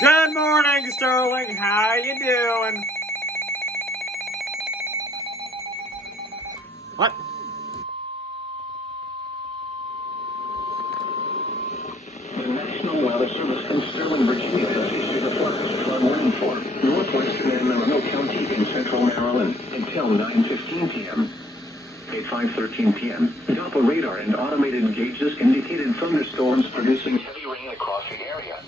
Good morning, Sterling. How you doing? What? The National Weather Service in Sterling, Virginia has issued a flood warning for northwestern and Monroe County in central Maryland until 9:15 p.m. At 5:13 p.m., Doppler radar and automated gauges indicated thunderstorms producing heavy rain across the area.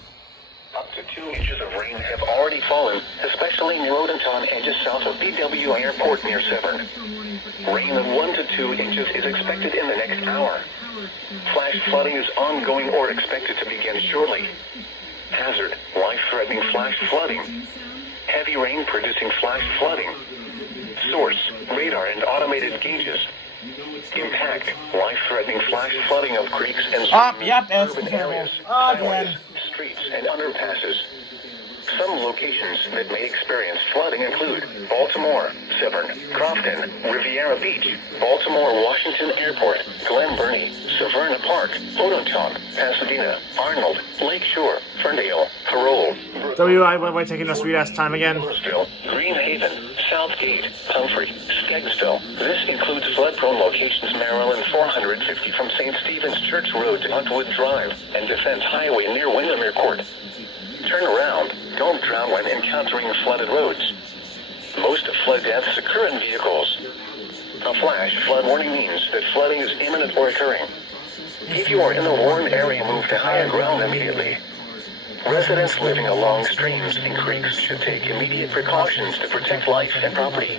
Up to 2 inches of rain have already fallen, especially near Odenton and just south of FFW Airport near Severn. Rain of 1 to 2 inches is expected in the next hour. Flash flooding is ongoing or expected to begin shortly. Hazard, life-threatening flash flooding. Heavy rain producing flash flooding. Source, radar and automated gauges. Impact, life-threatening flash flooding of creeks and urban areas, highways, streets, and underpasses. Some locations that may experience flooding include Baltimore, Severn, Crofton, Riviera Beach, Baltimore Washington Airport, Glen Burnie, Severna Park, Odenton, Pasadena, Arnold, Lakeshore, Ferndale, Parole, Why taking a sweet-ass time again? Louisville, Greenhaven, Southgate, Humphrey, Skeggsville. This includes flood-prone locations Maryland 450 from St. Stephen's Church Road to Huntwood Drive and Defense Highway near Windermere Court. Turn around. Don't drown when encountering flooded roads. Most flood deaths occur in vehicles. A flash flood warning means that flooding is imminent or occurring. If you are in the warned area, move to higher ground immediately. Residents living along streams and creeks should take immediate precautions to protect life and property.